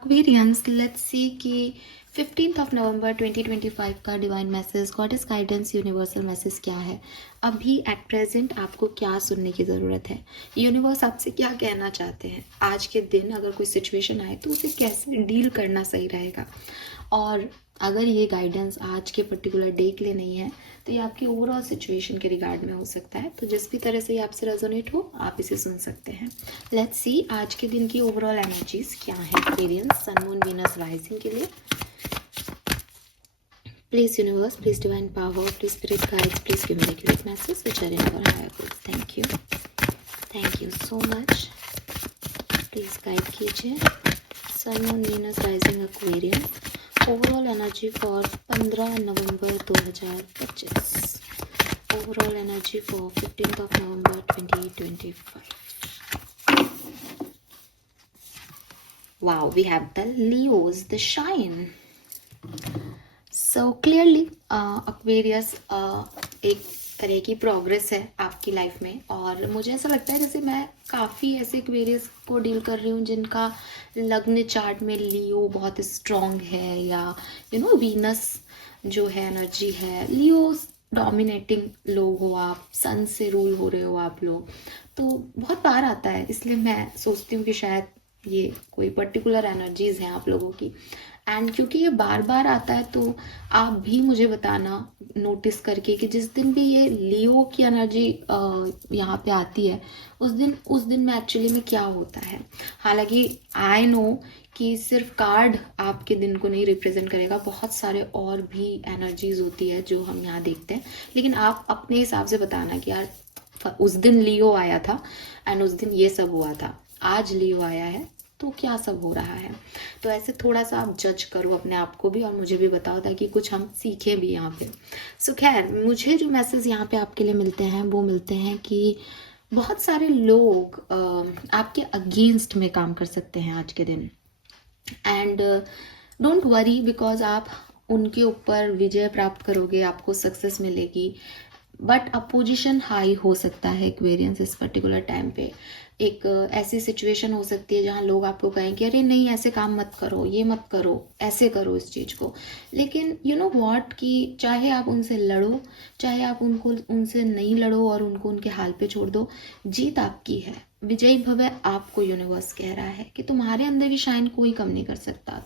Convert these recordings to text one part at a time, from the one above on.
Aquarians, let's see कि 15 November 2025 का divine message, goddess guidance, universal message क्या है। अभी एट प्रेजेंट आपको क्या सुनने की ज़रूरत है, यूनिवर्स आपसे क्या कहना चाहते हैं। आज के दिन अगर कोई सिचुएशन आए तो उसे कैसे डील करना सही रहेगा। और अगर ये गाइडेंस आज के पर्टिकुलर डे के लिए नहीं है तो ये आपकी ओवरऑल सिचुएशन के रिगार्ड में हो सकता है। तो जिस भी तरह से ये आपसे रेजोनेट हो आप इसे सुन सकते हैं। लेट्स सी आज के दिन की ओवरऑल एनर्जीज क्या है Aquarians, sun, moon, Venus, rising के लिए। Please universe, please divine power, please spirit guides, please give me the message which are in our higher goods. Thank you so much. Please guide कीजिए sun, moon, Venus, rising, Aquarians, overall energy for 15 November 2025, overall energy for 15 November 2025। Wow, we have the Leos, the shine. So clearly, Aquarius एक तरह की progress है आपकी life में। और मुझे ऐसा लगता है जैसे मैं काफ़ी ऐसे एक्वेरियस को डील कर रही हूँ जिनका लग्न चार्ट में लियो बहुत स्ट्रॉन्ग है, या वीनस जो है एनर्जी है। लियो डोमिनेटिंग लोग हो आप, सन से रूल हो रहे हो आप लोग, तो बहुत बार आता है। इसलिए मैं सोचती हूँ कि शायद ये कोई पर्टिकुलर एनर्जीज हैं आप लोगों की। एंड क्योंकि ये बार बार आता है तो आप भी मुझे बताना नोटिस करके कि जिस दिन भी ये लियो की एनर्जी यहाँ पे आती है उस दिन में एक्चुअली में क्या होता है। हालांकि आई नो कि सिर्फ कार्ड आपके दिन को नहीं रिप्रेजेंट करेगा, बहुत सारे और भी एनर्जीज होती है जो हम यहाँ देखते हैं। लेकिन आप अपने हिसाब से बताना कि यार उस दिन लियो आया था एंड उस दिन ये सब हुआ था, आज लियो आया है तो क्या सब हो रहा है। तो ऐसे थोड़ा सा आप जज करो अपने आप को भी और मुझे भी बताओ ताकि कुछ हम सीखें भी यहाँ पे। सो खैर, मुझे जो मैसेज यहाँ पे आपके लिए मिलते हैं वो मिलते हैं कि बहुत सारे लोग आपके अगेंस्ट में काम कर सकते हैं आज के दिन। एंड डोंट वरी, बिकॉज आप उनके ऊपर विजय प्राप्त करोगे, आपको सक्सेस मिलेगी। बट अपोजिशन हाई हो सकता है एक्वेरियंस इस पर्टिकुलर टाइम पे। एक ऐसी सिचुएशन हो सकती है जहाँ लोग आपको कहें कि अरे नहीं ऐसे काम मत करो, ये मत करो, ऐसे करो इस चीज़ को। लेकिन यू नो व्हाट, कि चाहे आप उनसे लड़ो, चाहे आप उनसे नहीं लड़ो और उनको उनके हाल पे छोड़ दो, जीत आपकी है। विजयी भव आपको यूनिवर्स कह रहा है कि तुम्हारे अंदर की शाइन कोई कम नहीं कर सकता।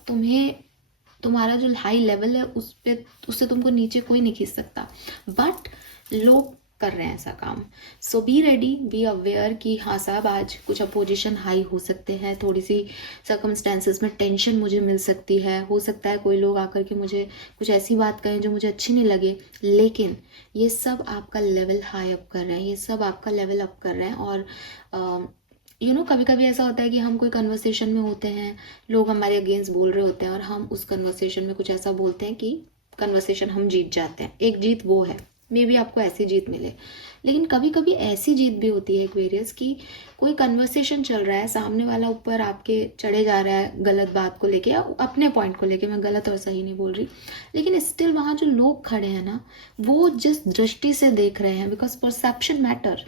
तुम्हारा जो हाई लेवल है उससे तुमको नीचे कोई नहीं खींच सकता। बट लोग कर रहे हैं ऐसा काम। सो बी रेडी, बी अवेयर कि हाँ साहब आज कुछ अपोजिशन हाई हो सकते हैं, थोड़ी सी सर्कमस्टेंसेस में टेंशन मुझे मिल सकती है। हो सकता है कोई लोग आकर के मुझे कुछ ऐसी बात कहें जो मुझे अच्छी नहीं लगे, लेकिन ये सब आपका लेवल हाई अप कर रहे हैं, ये सब आपका लेवल अप कर रहे हैं। और कभी कभी ऐसा होता है कि हम कोई कन्वर्सेशन में होते हैं, लोग हमारे अगेंस्ट बोल रहे होते हैं और हम उस कन्वर्सेशन में कुछ ऐसा बोलते हैं कि कन्वर्सेशन हम जीत जाते हैं। एक जीत वो है, मे बी आपको ऐसी जीत मिले। लेकिन कभी कभी ऐसी जीत भी होती है एक्वेरियस की कोई कन्वर्सेशन चल रहा है, सामने वाला ऊपर आपके चढ़े जा रहा है गलत बात को लेके या अपने पॉइंट को लेके, मैं गलत और सही नहीं बोल रही, लेकिन स्टिल वहाँ जो लोग खड़े हैं ना, वो जिस दृष्टि से देख रहे हैं, बिकॉज परसेप्शन मैटर,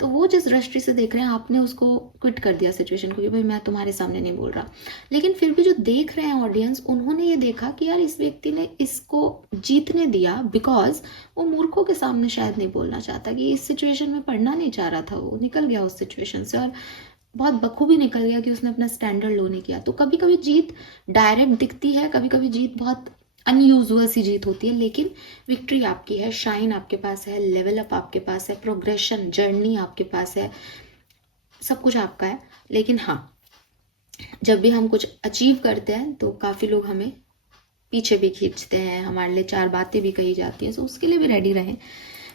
तो वो जिस दृष्टि से देख रहे हैं, आपने उसको क्विट कर दिया सिचुएशन को कि भाई मैं तुम्हारे सामने नहीं बोल रहा। लेकिन फिर भी जो देख रहे हैं ऑडियंस, उन्होंने ये देखा कि यार इस व्यक्ति ने इसको जीतने दिया, बिकॉज वो मूर्खों के सामने शायद नहीं बोलना चाहता, कि इस सिचुएशन में पढ़ना नहीं चाह रहा था, वो निकल गया उस सिचुएशन से और बहुत बखूबी निकल गया कि उसने अपना स्टैंडर्ड लो नहीं किया। तो कभी कभी जीत डायरेक्ट दिखती है, कभी कभी जीत बहुत अनयूजुअल सी जीत होती है, लेकिन विक्ट्री आपकी है, शाइन आपके पास है, लेवल अप आपके पास है, प्रोग्रेशन जर्नी आपके पास है, सब कुछ आपका है। लेकिन हाँ, जब भी हम कुछ अचीव करते हैं तो काफ़ी लोग हमें पीछे भी खींचते हैं, हमारे लिए चार बातें भी कही जाती हैं, तो उसके लिए भी रेडी रहें,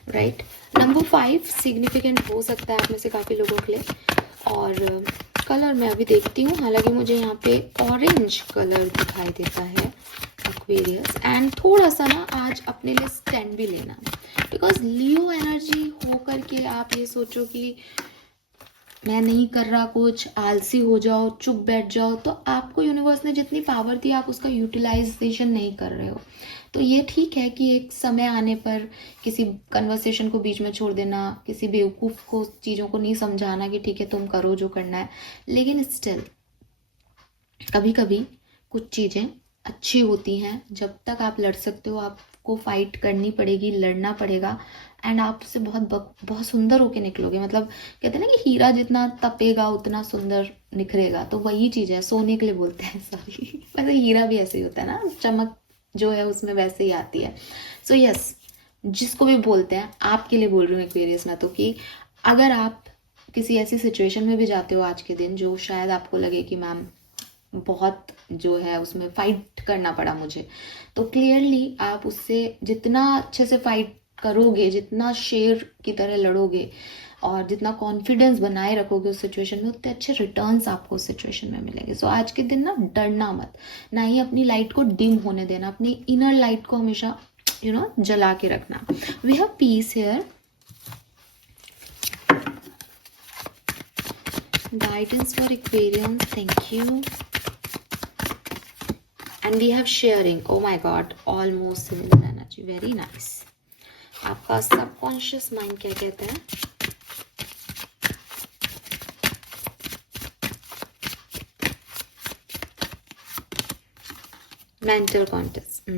राइट। नंबर 5 सिग्निफिकेंट हो सकता है आप में से काफ़ी लोगों के लिए। और कलर मैं अभी देखती हूँ, हालांकि मुझे यहाँ पे ऑरेंज कलर दिखाई देता है एक्वेरियस। एंड थोड़ा सा ना आज अपने लिए स्टैंड भी लेना, बिकॉज लियो एनर्जी हो करके आप ये सोचो कि मैं नहीं कर रहा कुछ, आलसी हो जाओ, चुप बैठ जाओ, तो आपको यूनिवर्स ने जितनी पावर दी आप उसका यूटिलाइजेशन नहीं कर रहे हो। तो ये ठीक है कि एक समय आने पर किसी कन्वर्सेशन को बीच में छोड़ देना, किसी बेवकूफ़ को चीज़ों को नहीं समझाना कि ठीक है तुम करो जो करना है, लेकिन स्टिल कभी कभी कुछ चीज़ें अच्छी होती हैं, जब तक आप लड़ सकते हो आपको फाइट करनी पड़ेगी, लड़ना पड़ेगा, एंड आप उससे बहुत सुंदर होके निकलोगे। मतलब कहते हैं ना कि हीरा जितना तपेगा उतना सुंदर निखरेगा, तो वही चीज़ है, सोने के लिए बोलते हैं सॉरी वैसे हीरा भी ऐसे ही होता है ना, चमक जो है उसमें वैसे ही आती है। सो यस, जिसको भी बोलते हैं, आपके लिए बोल रही हूँ एक्वेरियस में, तो कि अगर आप किसी ऐसी सिचुएशन में भी जाते हो आज के दिन जो शायद आपको लगे कि मैम बहुत जो है उसमें फाइट करना पड़ा मुझे, तो क्लियरली आप उससे जितना अच्छे से फाइट करोगे, जितना शेर की तरह लड़ोगे और जितना कॉन्फिडेंस बनाए रखोगे उस सिचुएशन में, उतने अच्छे रिटर्न्स आपको उस सिचुएशन में मिलेंगे। सो आज के दिन ना डरना मत, ना ही अपनी लाइट को डिम होने देना, अपनी इनर लाइट को हमेशा जला के रखना। We have peace here, guidance for Aquarians, thank you. And we have sharing, oh my god, almost similar energy, very nice. आपका सबकॉन्शियस माइंड क्या कहता है? Mental context.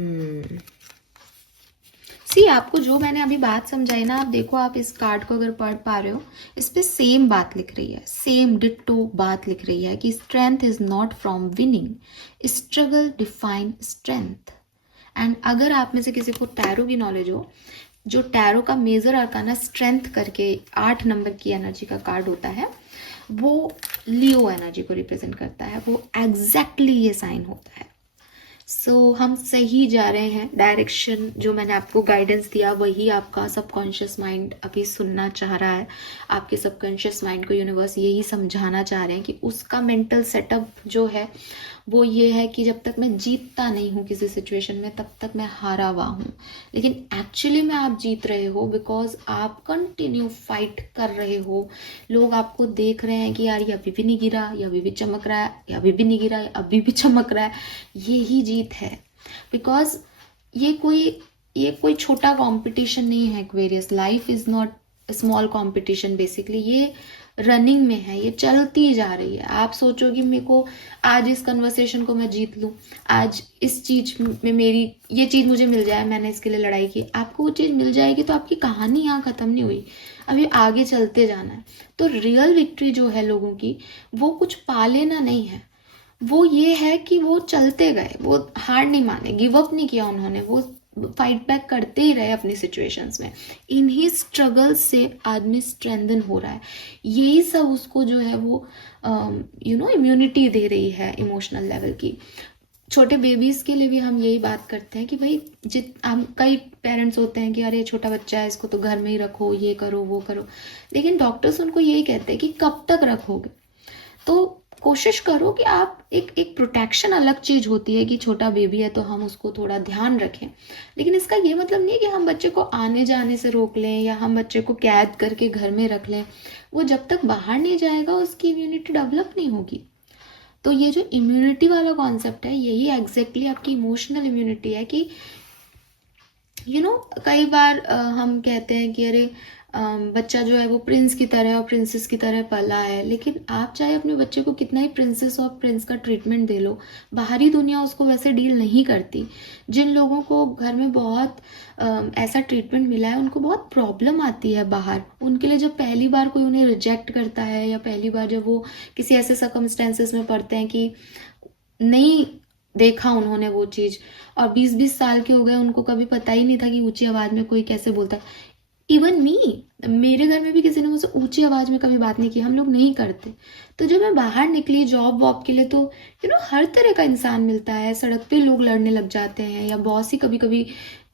सी, आपको जो मैंने अभी बात समझाई ना, आप देखो, आप इस कार्ड को अगर पढ़ पा रहे हो, इस पे सेम बात लिख रही है, सेम डिट्टो बात लिख रही है कि strength is not from winning, struggle define strength. And अगर आप में से किसी को टैरो की नॉलेज हो, जो टैरो का मेजर अरकाना स्ट्रेंथ करके 8 नंबर की एनर्जी का कार्ड होता है, वो लियो एनर्जी को रिप्रेजेंट करता है, वो एग्जैक्टली ये साइन होता है। सो हम सही जा रहे हैं, डायरेक्शन जो मैंने आपको गाइडेंस दिया वही आपका सबकॉन्शियस माइंड अभी सुनना चाह रहा है। आपके सबकॉन्शियस माइंड को यूनिवर्स यही समझाना चाह रहे हैं कि उसका मेंटल सेटअप जो है वो ये है कि जब तक मैं जीतता नहीं हूँ किसी सिचुएशन में, तब तक मैं हारा हुआ हूँ। लेकिन एक्चुअली में आप जीत रहे हो, बिकॉज आप कंटिन्यू फाइट कर रहे हो। लोग आपको देख रहे हैं कि यार ये अभी भी नहीं गिरा, ये अभी भी चमक रहा है, ये अभी भी नहीं गिरा, ये अभी भी चमक रहा है। ये ही जीत है, बिकॉज ये कोई छोटा कंपटीशन नहीं है। Aquarius life is not small competition, basically ये रनिंग में है, ये चलती जा रही है। आप सोचो कि मेरे को आज इस कन्वर्सेशन को मैं जीत लूँ, आज इस चीज में मेरी ये चीज मुझे मिल जाए, मैंने इसके लिए लड़ाई की, आपको वो चीज मिल जाएगी, तो आपकी कहानी यहाँ खत्म नहीं हुई, अभी आगे चलते जाना है। तो रियल विक्ट्री जो है लोगों की, वो कुछ पा लेना नहीं है, वो ये है कि वो चलते गए, वो हार नहीं माने, गिव अप नहीं किया उन्होंने, वो फाइट बैक करते ही रहे अपनी सिचुएशंस में। इन्हीं स्ट्रगल से आदमी स्ट्रेंथन हो रहा है। यही सब उसको जो है वो इम्यूनिटी दे रही है इमोशनल लेवल की। छोटे बेबीज के लिए भी हम यही बात करते हैं कि भाई हम कई पेरेंट्स होते हैं कि अरे छोटा बच्चा है, इसको तो घर में ही रखो, ये करो वो करो, लेकिन डॉक्टर्स उनको यही कहते हैं कि कब तक रखोगे। तो कोशिश करो कि आप एक प्रोटेक्शन अलग चीज होती है कि छोटा बेबी है तो हम उसको थोड़ा ध्यान रखें, लेकिन इसका ये मतलब नहीं है कि हम बच्चे को आने जाने से रोक लें या हम बच्चे को कैद करके घर में रख लें। वो जब तक बाहर नहीं जाएगा उसकी इम्यूनिटी डेवलप नहीं होगी। तो ये जो इम्यूनिटी वाला कॉन्सेप्ट है, यही एग्जैक्टली आपकी इमोशनल इम्यूनिटी है कि कई बार हम कहते हैं कि अरे बच्चा जो है वो प्रिंस की तरह और प्रिंसेस की तरह पला है, लेकिन आप चाहे अपने बच्चे को कितना ही प्रिंसेस और प्रिंस का ट्रीटमेंट दे लो, बाहरी दुनिया उसको वैसे डील नहीं करती। जिन लोगों को घर में बहुत ऐसा ट्रीटमेंट मिला है, उनको बहुत प्रॉब्लम आती है बाहर। उनके लिए जब पहली बार कोई उन्हें रिजेक्ट करता है, या पहली बार जब वो किसी ऐसे सर्कमस्टेंसेस में पड़ते हैं कि नहीं देखा उन्होंने वो चीज, और 20-20 साल के हो गए, उनको कभी पता ही नहीं था कि ऊंची आवाज में कोई कैसे बोलता है। इवन मेरे घर में भी किसी ने मुझसे ऊंची आवाज में कभी बात नहीं की, हम लोग नहीं करते। तो जब मैं बाहर निकली जॉब वॉब के लिए, तो हर तरह का इंसान मिलता है, सड़क पे लोग लड़ने लग जाते हैं, या बॉस ही कभी कभी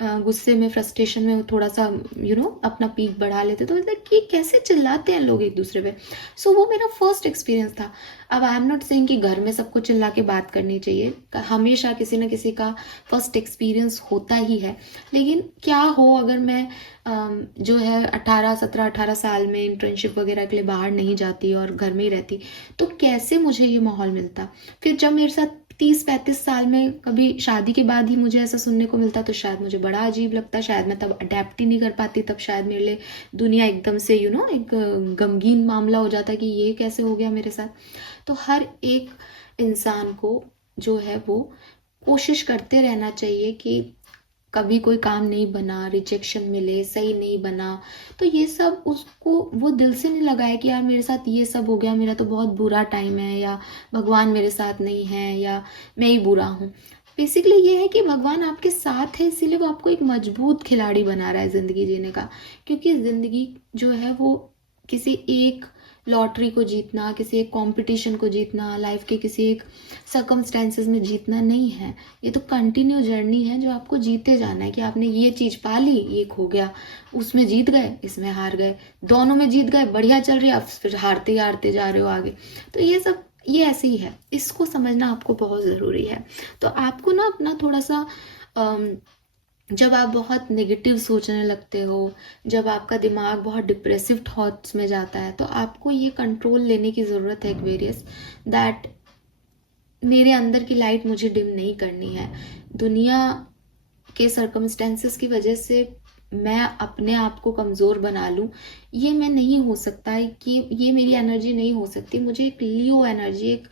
गुस्से में फ्रस्ट्रेशन में थोड़ा सा अपना पीक बढ़ा लेते, तो मतलब कि कैसे चिल्लाते हैं लोग एक दूसरे पे। सो वो मेरा फर्स्ट एक्सपीरियंस था। अब आई एम नॉट सेइंग कि घर में सबको चिल्ला के बात करनी चाहिए, हमेशा किसी न किसी का फर्स्ट एक्सपीरियंस होता ही है। लेकिन क्या हो अगर मैं जो है 17-18 साल में इंटर्नशिप वगैरह के लिए बाहर नहीं जाती और घर में ही रहती, तो कैसे मुझे ये माहौल मिलता। फिर जब मेरे साथ 30-35 साल में कभी शादी के बाद ही मुझे ऐसा सुनने को मिलता, तो शायद मुझे बड़ा अजीब लगता, शायद मैं तब अडेप्ट ही नहीं कर पाती, तब शायद मेरे लिए दुनिया एकदम से एक गमगीन मामला हो जाता कि ये कैसे हो गया मेरे साथ। तो हर एक इंसान को जो है वो कोशिश करते रहना चाहिए कि कभी कोई काम नहीं बना, रिजेक्शन मिले, सही नहीं बना, तो ये सब उसको वो दिल से नहीं लगाए कि यार मेरे साथ ये सब हो गया, मेरा तो बहुत बुरा टाइम है, या भगवान मेरे साथ नहीं है, या मैं ही बुरा हूँ। बेसिकली ये है कि भगवान आपके साथ है, इसीलिए वो आपको एक मजबूत खिलाड़ी बना रहा है ज़िंदगी जीने का। क्योंकि ज़िंदगी जो है वो किसी एक लॉटरी को जीतना, किसी एक कंपटीशन को जीतना, लाइफ के किसी एक सर्कमस्टेंसेस में जीतना नहीं है। ये तो कंटिन्यू जर्नी है जो आपको जीते जाना है कि आपने ये चीज़ पा ली, ये खो गया, उसमें जीत गए, इसमें हार गए, दोनों में जीत गए, बढ़िया चल रही है, अब फिर हारते हारते जा रहे हो आगे। तो ये सब ये ऐसे ही है, इसको समझना आपको बहुत ज़रूरी है। तो आपको ना अपना थोड़ा सा जब आप बहुत नेगेटिव सोचने लगते हो, जब आपका दिमाग बहुत डिप्रेसिव थॉट्स में जाता है, तो आपको ये कंट्रोल लेने की ज़रूरत है एक्वेरियस, दैट मेरे अंदर की लाइट मुझे डिम नहीं करनी है। दुनिया के सर्कमस्टेंसेस की वजह से मैं अपने आप को कमज़ोर बना लूँ, ये मैं नहीं हो सकता है कि ये मेरी एनर्जी नहीं हो सकती। मुझे एक लियो एनर्जी, एक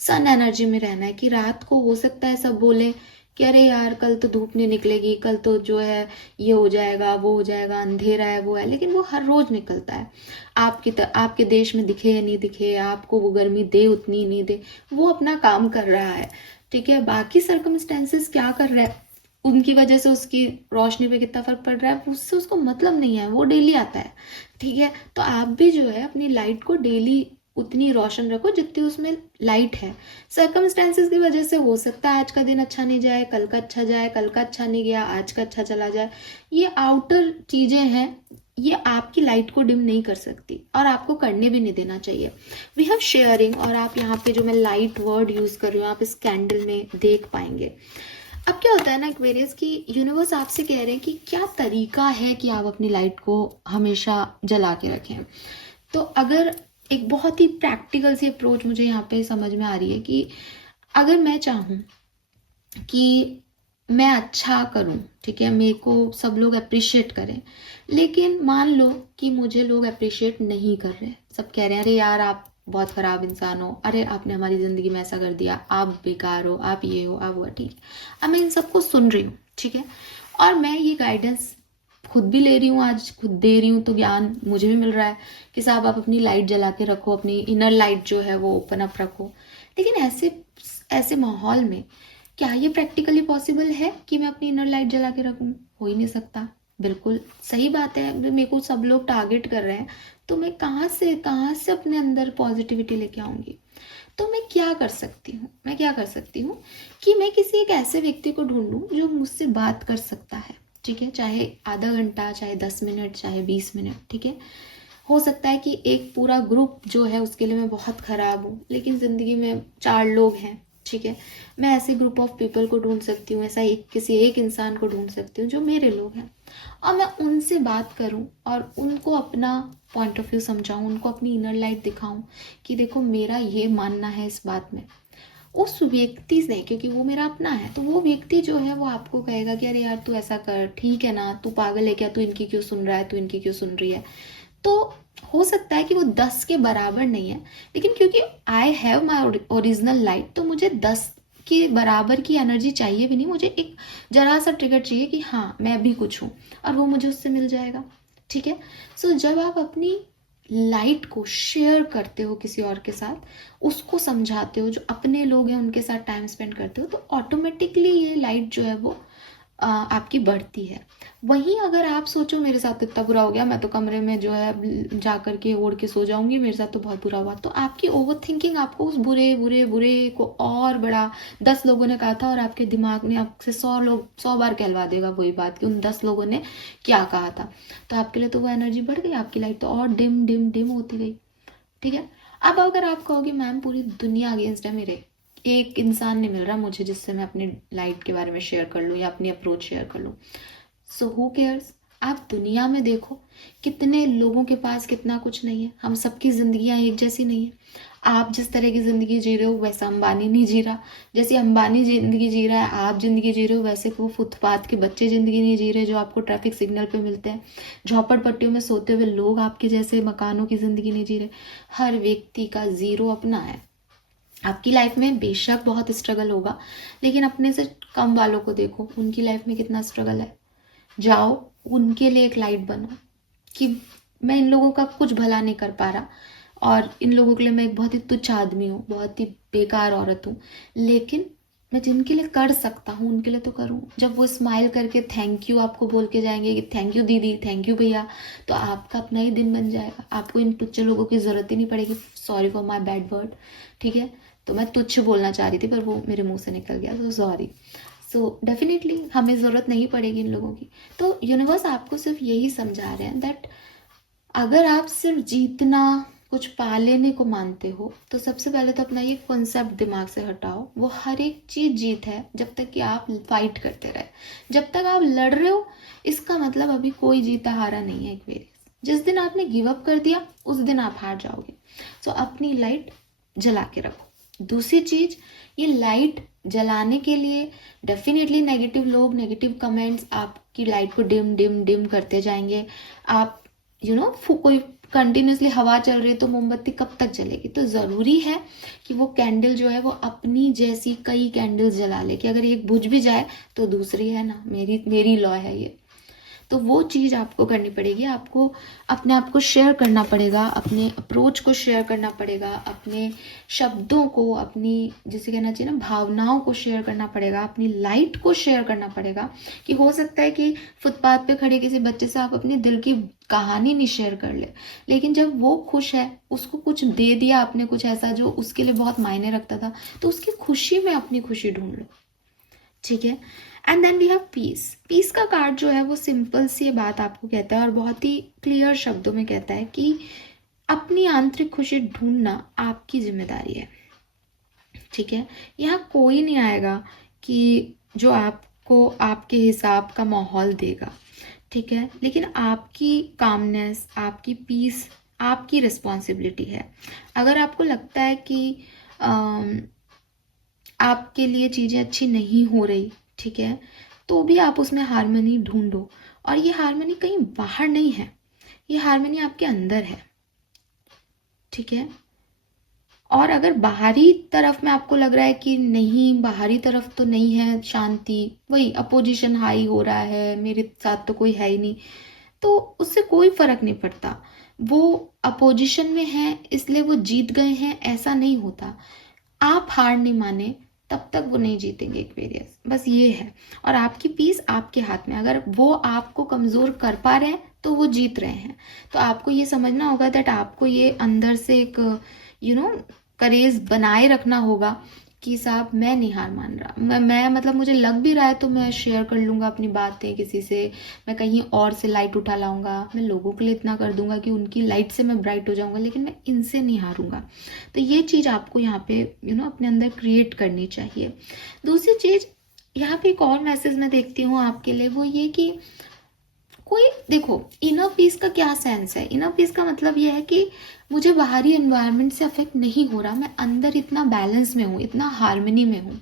सन एनर्जी में रहना है कि रात को हो सकता है सब बोले कि अरे यार कल तो धूप नहीं निकलेगी, कल तो जो है ये हो जाएगा, वो हो जाएगा, अंधेरा है, वो है, लेकिन वो हर रोज़ निकलता है। आपके देश में दिखे या नहीं दिखे, आपको वो गर्मी दे उतनी नहीं दे, वो अपना काम कर रहा है, ठीक है। बाकी सर्कमस्टेंसेस क्या कर रहा है, उनकी वजह से उसकी रोशनी पे कितना फर्क पड़ रहा है, उससे उसको मतलब नहीं है, वो डेली आता है, ठीक है। तो आप भी जो है अपनी लाइट को डेली उतनी रोशन रखो जितनी उसमें लाइट है। सर्कमस्टेंसेस की वजह से हो सकता है आज का दिन अच्छा नहीं जाए, कल का अच्छा जाए, कल का अच्छा नहीं गया, आज का अच्छा चला जाए। ये आउटर चीज़ें हैं, ये आपकी लाइट को डिम नहीं कर सकती और आपको करने भी नहीं देना चाहिए। वी हैव शेयरिंग, और आप यहाँ पे जो मैं लाइट वर्ड यूज़ कर रही हूँ आप इस कैंडल में देख पाएंगे। अब क्या होता है ना एक्वेरियस की यूनिवर्स आपसे कह रहे हैं कि क्या तरीका है कि आप अपनी लाइट को हमेशा जला के रखें। तो अगर एक बहुत ही प्रैक्टिकल सी अप्रोच मुझे यहाँ पे समझ में आ रही है कि अगर मैं चाहूँ कि मैं अच्छा करूँ, ठीक है, मेरे को सब लोग अप्रिशिएट करें, लेकिन मान लो कि मुझे लोग अप्रिशिएट नहीं कर रहे, सब कह रहे हैं अरे यार आप बहुत ख़राब इंसान हो, अरे आपने हमारी ज़िंदगी में ऐसा कर दिया, आप बेकार हो, आप ये हो, आप वो, ठीक है। अब मैं इन सबको सुन रही हूँ, ठीक है, और मैं ये गाइडेंस खुद भी ले रही हूँ, आज खुद दे रही हूँ, तो ज्ञान मुझे भी मिल रहा है कि साहब आप अपनी लाइट जला के रखो, अपनी इनर लाइट जो है वो ओपन अप रखो। लेकिन ऐसे माहौल में क्या ये प्रैक्टिकली पॉसिबल है कि मैं अपनी इनर लाइट जला के रखूँ? हो ही नहीं सकता। बिल्कुल सही बात है, मेरे को सब लोग टारगेट कर रहे हैं, तो मैं कहाँ से अपने अंदर पॉजिटिविटी लेके आऊँगी? तो मैं क्या कर सकती हूँ कि मैं किसी एक ऐसे व्यक्ति को ढूंढूं जो मुझसे बात कर सकता है, ठीक है, चाहे आधा घंटा, चाहे 10 मिनट, चाहे 20 मिनट, ठीक है। हो सकता है कि एक पूरा ग्रुप जो है उसके लिए मैं बहुत ख़राब हूँ, लेकिन ज़िंदगी में 4 लोग हैं, ठीक है। मैं ऐसे ग्रुप ऑफ पीपल को ढूंढ सकती हूँ, ऐसा किसी एक इंसान को ढूंढ सकती हूँ जो मेरे लोग हैं, और मैं उनसे बात करूं और उनको अपना पॉइंट ऑफ व्यू समझाऊं, उनको अपनी इनर लाइट दिखाऊं कि देखो मेरा ये मानना है इस बात में। उस व्यक्ति से, क्योंकि वो मेरा अपना है, तो वो व्यक्ति जो है वो आपको कहेगा कि अरे यार तू ऐसा कर, ठीक है ना, तू पागल है क्या, तू इनकी क्यों सुन रहा है, तू इनकी क्यों सुन रही है। तो हो सकता है कि वो 10 के बराबर नहीं है, लेकिन क्योंकि I have my original light, तो मुझे 10 के बराबर की एनर्जी चाहिए भी नहीं, मुझे एक जरा सा ट्रिगर चाहिए कि हाँ मैं भी कुछ हूँ, और वो मुझे उससे मिल जाएगा, ठीक है। सो जब आप अपनी लाइट को शेयर करते हो किसी और के साथ, उसको समझाते हो, जो अपने लोग हैं उनके साथ टाइम स्पेंड करते हो, तो ऑटोमेटिकली ये लाइट जो है वो आपकी बढ़ती है। वहीं अगर आप सोचो मेरे साथ इतना बुरा हो गया, मैं तो कमरे में जो है जा कर के ओढ़ के सो जाऊंगी, मेरे साथ तो बहुत बुरा हुआ, तो आपकी ओवर थिंकिंग आपको उस बुरे बुरे बुरे को और बड़ा, 10 लोगों ने कहा था और आपके दिमाग ने आपसे 100 बार कहलवा देगा वही बात कि उन 10 लोगों ने क्या कहा था। तो आपके लिए तो वो एनर्जी बढ़ गई, आपकी लाइट तो और डिम डिम डिम होती गई, ठीक है। अब अगर आप कहोगे मैम पूरी दुनिया अगेंस्ट है मेरे, एक इंसान नहीं मिल रहा मुझे जिससे मैं अपनी लाइट के बारे में शेयर कर लूँ या अपनी अप्रोच शेयर कर लूँ, सो हु केयर्स। आप दुनिया में देखो कितने लोगों के पास कितना कुछ नहीं है, हम सबकी जिंदगियां एक जैसी नहीं है। आप जिस तरह की जिंदगी जी रहे हो वैसा अंबानी नहीं जी रहा, जैसे अंबानी जिंदगी जी रहा है आप जिंदगी जी रहे हो, वैसे वो फुटपाथ के बच्चे जिंदगी नहीं जी रहे जो आपको ट्रैफिक सिग्नल पे मिलते हैं, झोपड़पट्टियों में सोते हुए लोग आपके जैसे मकानों की जिंदगी नहीं जी रहे। हर व्यक्ति का जीरो अपना है, आपकी लाइफ में बेशक बहुत स्ट्रगल होगा, लेकिन अपने से कम वालों को देखो, उनकी लाइफ में कितना स्ट्रगल है। जाओ उनके लिए एक लाइट बनो कि मैं इन लोगों का कुछ भला नहीं कर पा रहा, और इन लोगों के लिए मैं एक बहुत ही तुच्छ आदमी हूँ, बहुत ही बेकार औरत हूँ, लेकिन मैं जिनके लिए कर सकता हूँ उनके लिए तो करूँ। जब वो स्माइल करके थैंक यू आपको बोल के जाएंगे कि थैंक यू दीदी, थैंक यू भैया, तो आपका अपना ही दिन बन जाएगा। आपको इन तुच्छ लोगों की ज़रूरत ही नहीं पड़ेगी। Sorry for my bad word, ठीक है। तो मैं तुच्छ बोलना चाह रही थी पर वो मेरे मुंह से निकल गया, तो सॉरी। सो डेफिनेटली हमें ज़रूरत नहीं पड़ेगी इन लोगों की। तो यूनिवर्स आपको सिर्फ यही समझा रहे हैं दैट अगर आप सिर्फ जीतना, कुछ पा लेने को मानते हो, तो सबसे पहले तो अपना ये कॉन्सेप्ट दिमाग से हटाओ। वो हर एक चीज़ जीत है जब तक कि आप फाइट करते रहे। जब तक आप लड़ रहे हो, इसका मतलब अभी कोई जीता हारा नहीं है एक्वेरियस। जिस दिन आपने गिव अप कर दिया उस दिन आप हार जाओगे। सो अपनी लाइट जला के रखो। दूसरी चीज़, ये लाइट जलाने के लिए डेफिनेटली नेगेटिव लोग, नेगेटिव कमेंट्स आपकी लाइट को डिम डिम डिम करते जाएंगे। आप कोई कंटिन्यूसली हवा चल रही है तो मोमबत्ती कब तक जलेगी। तो ज़रूरी है कि वो कैंडल जो है वो अपनी जैसी कई कैंडल्स जला ले, कि अगर एक बुझ भी जाए तो दूसरी है ना, मेरी लॉ है ये। तो वो चीज़ आपको करनी पड़ेगी। आपको अपने आप को शेयर करना पड़ेगा, अपने अप्रोच को शेयर करना पड़ेगा, अपने शब्दों को, अपनी जैसे कहना चाहिए ना भावनाओं को शेयर करना पड़ेगा, अपनी लाइट को शेयर करना पड़ेगा। कि हो सकता है कि फुटपाथ पे खड़े किसी बच्चे से आप अपने दिल की कहानी नहीं शेयर कर ले, लेकिन जब वो खुश है, उसको कुछ दे दिया आपने, कुछ ऐसा जो उसके लिए बहुत मायने रखता था, तो उसकी खुशी में अपनी खुशी ढूंढ लो, ठीक है। And then we have peace. Peace का कार्ड जो है वो सिंपल सी बात आपको कहता है और बहुत ही क्लियर शब्दों में कहता है कि अपनी आंतरिक खुशी ढूंढना आपकी जिम्मेदारी है, ठीक है। यहाँ कोई नहीं आएगा कि जो आपको आपके हिसाब का माहौल देगा, ठीक है, लेकिन आपकी कामनेस, आपकी पीस आपकी रिस्पॉन्सिबिलिटी है। अगर आपको लगता है कि आपके लिए चीज़ें अच्छी नहीं हो रही, ठीक है, तो भी आप उसमें हार्मनी ढूंढो। और ये हार्मनी कहीं बाहर नहीं है, ये हार्मनी आपके अंदर है, ठीक है। और अगर बाहरी तरफ में आपको लग रहा है कि नहीं, बाहरी तरफ तो नहीं है शांति, वही अपोजिशन हाई हो रहा है, मेरे साथ तो कोई है ही नहीं, तो उससे कोई फर्क नहीं पड़ता। वो अपोजिशन में है इसलिए वो जीत गए हैं, ऐसा नहीं होता। आप हार नहीं माने तब तक वो नहीं जीतेंगे एक्वेरियस, बस ये है। और आपकी पीस आपके हाथ में, अगर वो आपको कमज़ोर कर पा रहे हैं तो वो जीत रहे हैं। तो आपको ये समझना होगा दैट आपको ये अंदर से एक करेज बनाए रखना होगा कि साहब मैं नहीं हार मान रहा। मैं मतलब मुझे लग भी रहा है तो मैं शेयर कर लूँगा अपनी बातें किसी से, मैं कहीं और से लाइट उठा लाऊंगा, मैं लोगों के लिए इतना कर दूंगा कि उनकी लाइट से मैं ब्राइट हो जाऊंगा, लेकिन मैं इनसे नहीं हारूंगा। तो ये चीज़ आपको यहाँ पे अपने अंदर क्रिएट करनी चाहिए। दूसरी चीज़, यहाँ पे एक और मैसेज मैं देखती हूँ आपके लिए, वो ये कि कोई देखो, इनर पीस का क्या सेंस है। इनर पीस का मतलब ये है कि मुझे बाहरी एनवायरनमेंट से अफेक्ट नहीं हो रहा, मैं अंदर इतना बैलेंस में हूँ, इतना हार्मनी में हूँ।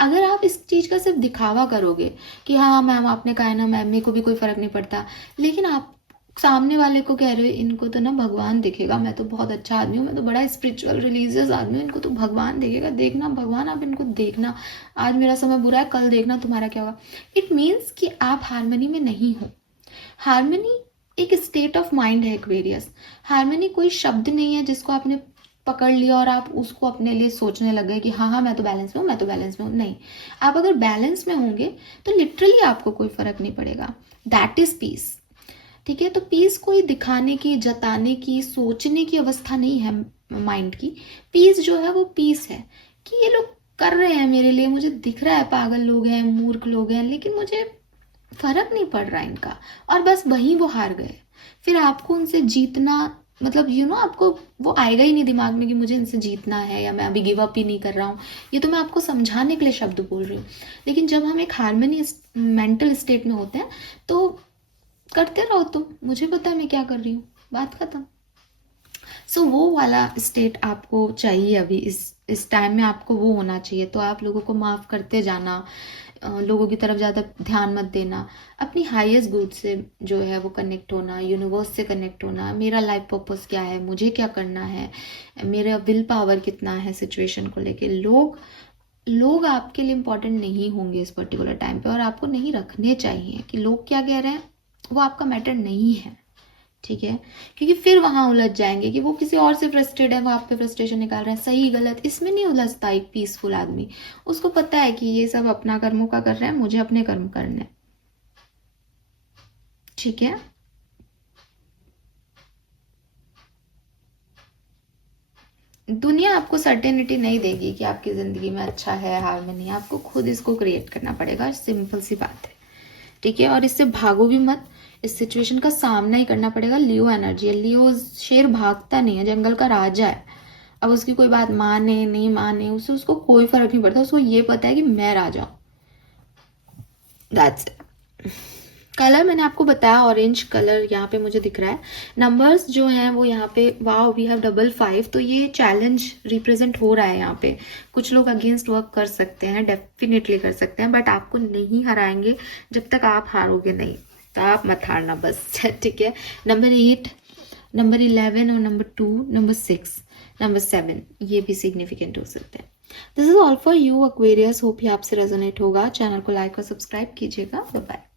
अगर आप इस चीज़ का सिर्फ दिखावा करोगे कि हाँ मैम आपने कहा है ना मैम, मेरे को भी कोई फ़र्क नहीं पड़ता, लेकिन आप सामने वाले को कह रहे हो इनको तो ना भगवान दिखेगा, मैं तो बहुत अच्छा आदमी हूँ, मैं तो बड़ा स्पिरिचुअल रिलीजियस आदमी हूँ, इनको तो भगवान देखेगा, देखना भगवान आप इनको देखना, आज मेरा समय बुरा है कल देखना तुम्हारा क्या होगा। इट मीन्स कि आप हार्मनी में नहीं हो। हार्मनी एक स्टेट ऑफ माइंड है एक्वेरियस। हार्मनी कोई शब्द नहीं है जिसको आपने पकड़ लिया और आप उसको अपने लिए सोचने लग गए कि हाँ हाँ मैं तो बैलेंस में हूँ, मैं तो बैलेंस में हूँ। नहीं, आप अगर बैलेंस में होंगे तो लिटरली आपको कोई फर्क नहीं पड़ेगा। दैट इज पीस, ठीक है। तो पीस कोई दिखाने की, जताने की, सोचने की अवस्था नहीं है माइंड की। पीस जो है वो पीस है कि ये लोग कर रहे हैं मेरे लिए, मुझे दिख रहा है पागल लोग हैं, मूर्ख लोग हैं, लेकिन मुझे फर्क नहीं पड़ रहा इनका, और बस वहीं वो हार गए। फिर आपको उनसे जीतना, मतलब आपको वो आएगा ही नहीं दिमाग में कि मुझे इनसे जीतना है या मैं अभी गिव अप ही नहीं कर रहा हूँ। ये तो मैं आपको समझाने के लिए शब्द बोल रही हूँ। लेकिन जब हम एक हार्मनी मेंटल स्टेट में होते हैं तो करते रहो, तो मुझे पता है मैं क्या कर रही हूँ, बात खत्म। सो वो वाला स्टेट आपको चाहिए अभी इस टाइम में, आपको वो होना चाहिए। तो आप लोगों को माफ़ करते जाना, लोगों की तरफ ज़्यादा ध्यान मत देना, अपनी हाईएस्ट गुड से जो है वो कनेक्ट होना, यूनिवर्स से कनेक्ट होना, मेरा लाइफ पर्पस क्या है, मुझे क्या करना है, मेरा विल पावर कितना है सिचुएशन को लेके। लोग आपके लिए इम्पोर्टेंट नहीं होंगे इस पर्टिकुलर टाइम पे, और आपको नहीं रखने चाहिए कि लोग क्या कह रहे हैं, वो आपका मैटर नहीं है, ठीक है। क्योंकि फिर वहां उलझ जाएंगे कि वो किसी और से फ्रस्ट्रेट है, वो आप पे फ्रस्ट्रेशन निकाल रहे हैं, सही गलत इसमें नहीं उलझता एक पीसफुल आदमी। उसको पता है कि ये सब अपना कर्मों का कर रहे हैं, मुझे अपने कर्म करने हैं, ठीक है। दुनिया आपको सर्टेनिटी नहीं देगी कि आपकी ज़िंदगी में अच्छा है, हार्मनी है, आपको खुद इसको क्रिएट करना पड़ेगा, सिंपल सी बात है, ठीक है। और इससे भागो भी मत, इस सिचुएशन का सामना ही करना पड़ेगा। लियो एनर्जी है, लियो शेर भागता नहीं है, जंगल का राजा है। अब उसकी कोई बात माने नहीं माने, उसको कोई फर्क नहीं पड़ता, उसको ये पता है कि मैं राजा हूँ, दैट्स इट। कलर मैंने आपको बताया, ऑरेंज कलर यहाँ पे मुझे दिख रहा है। नंबर्स जो हैं वो यहाँ पे, वाओ वी हैव 55, तो ये चैलेंज रिप्रेजेंट हो रहा है यहाँ पे। कुछ लोग अगेंस्ट वर्क कर सकते हैं, डेफिनेटली कर सकते हैं, बट आपको नहीं हराएंगे जब तक आप हारोगे नहीं, तो आप मत हारना बस, ठीक है। नंबर 8, नंबर 11 और नंबर 2, नंबर 6, नंबर 7 ये भी सिग्निफिकेंट हो सकते हैं। This is all for you Aquarius, hope ये आपसे रेजोनेट होगा। चैनल को लाइक और सब्सक्राइब कीजिएगा। Bye bye.